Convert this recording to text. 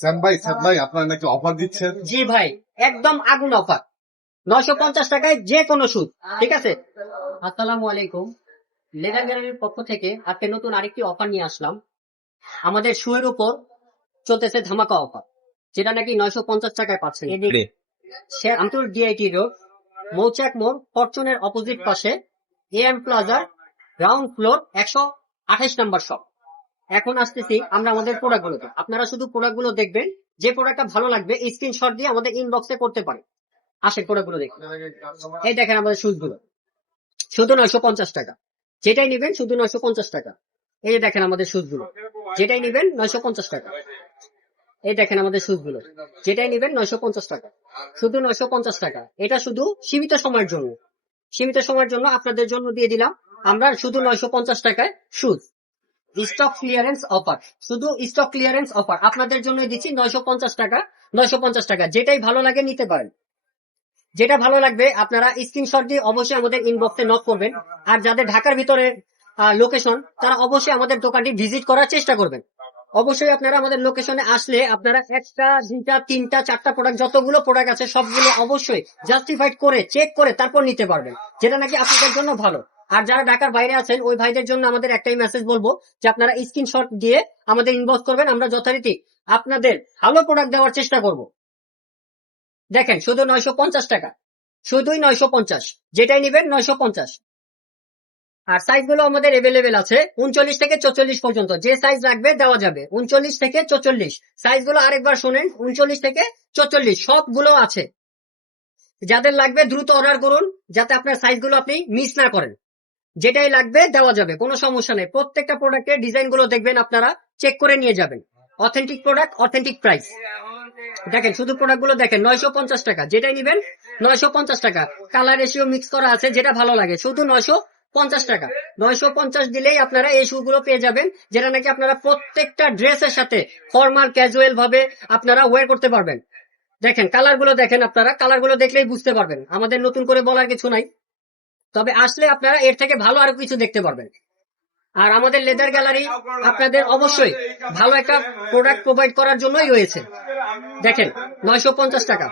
Sam ভাই আপনারা নাকি অফার দিচ্ছেন? জি ভাই, একদম আগুন অফার। 950 টাকায় যে কোনো সুদ, ঠিক আছে। আসসালামু আলাইকুম, লেদার গ্যালারির পক্ষ থেকে আজকে নতুন আরেকটি অফার নিয়ে আসলাম। আমাদের শুয়ের উপর চলতেছে ধামাকা অফার, যেটা নাকি 950 টাকায় পাচ্ছেন। আমতুল ডিআইটি রোড, মৌচাক মোড়, ফরচুনের অপোজিট পাশে, এএম প্লাজার, গ্রাউন্ড ফ্লোর, 128 নাম্বার শপ। এখন আসতেছি আমরা আমাদের প্রোডাক্টগুলোতে। আপনারা শুধু প্রোডাক্টগুলো দেখবেন, যে প্রোডাক্টটা ভালো লাগবে স্ক্রিনশট দিয়ে আমাদের ইনবক্সে করতে পারেন। আসেন প্রোডাক্টগুলো দেখুন। এই দেখেন আমাদের শুজ গুলো, শুধু 950 টাকা। যেটাই নিবেন শুধু 950 টাকা। এই যে দেখেন আমাদের শুজ গুলো, যেটাই নিবেন 950 টাকা। এই দেখেন আমাদের শুজ গুলো, যেটাই নিবেন 950 টাকা, শুধু 950 টাকা। এটা শুধু সীমিত সময়ের জন্য, সীমিত সময়ের জন্য আপনাদের জন্য দিয়ে দিলাম আমরা শুধু 950 টাকায় শুজ। স্টক ক্লিয়ারেন্স অফার, শুধু স্টক ক্লিয়ারেন্স অফার আপনাদের জন্য দিচ্ছি 950 টাকা। 950 টাকা, যেটাই ভালো লাগে নিতে পারেন। যেটা ভালো লাগবে আপনারা স্ক্রিনশট দিয়ে অবশ্যই আমাদের ইনবক্সে নক করবেন। আর যাদের ঢাকার ভিতরে লোকেশন, তারা অবশ্যই আমাদের দোকানটি ভিজিট করার চেষ্টা করবেন। অবশ্যই আপনারা আমাদের লোকেশনে আসলে আপনারা একটা, দুইটা, তিনটা, চারটা প্রোডাক্ট, যতগুলো প্রোডাক্ট আছে সবগুলো অবশ্যই জাস্টিফাইড করে চেক করে তারপর নিতে পারবেন, যেটা নাকি আপনাদের জন্য ভালো। আর যারা ঢাকার বাইরে আছেন ওই ভাইদের জন্য আমাদের একটাই মেসেজ বলবো যে আপনারা স্ক্রিনশট দিয়ে আমাদের ইনবক্স করবেন, আমরা যথারীতি আপনাদের ভালো প্রোডাক্ট দেওয়ার চেষ্টা করব। দেখেন শুধু 950 টাকা, শুধুই 950, যেটাই নিবেন 950। আর সাইজ গুলো আমাদের এভেলেবেল আছে 39 থেকে 44 পর্যন্ত, যে সাইজ লাগবে দেওয়া যাবে। 39 থেকে 44 সাইজ গুলো আরেকবার শোনেন, 39 থেকে 44 সবগুলো আছে। যাদের লাগবে দ্রুত অর্ডার করুন, যাতে আপনার সাইজ গুলো আপনি মিস না করেন। যেটাই লাগবে দেওয়া যাবে, কোনো সমস্যা নেই। প্রত্যেকটা প্রোডাক্টের ডিজাইন গুলো দেখবেন, আপনারা চেক করে নিয়ে যাবেন। Authentic product, authentic price. দেখেন শুধু প্রোডাক্ট গুলো দেখেন, 950 টাকা, যেটাই নিবেন 950 টাকা। কালার রেশিও মিক্স করা আছে, যেটা ভালো লাগে শুধু 950 টাকা। 950 দিলেই আপনারা এই শু গুলো পেয়ে যাবেন, যেটা নাকি আপনারা প্রত্যেকটা ড্রেসের সাথে ফর্মাল ক্যাজুয়াল ভাবে আপনারা ওয়্যার করতে পারবেন। দেখেন কালার গুলো দেখেন, আপনারা কালার গুলো দেখলেই বুঝতে পারবেন, আমাদের নতুন করে বলার কিছু নাই। তবে আসলে আপনারা এর থেকে ভালো আরো কিছু দেখতে পারবেন। আর আমাদের লেদার গ্যালারি আপনাদের অবশ্যই ভালো একটা প্রোডাক্ট প্রোভাইড করার জন্যই রয়েছে। দেখেন 950 টাকা।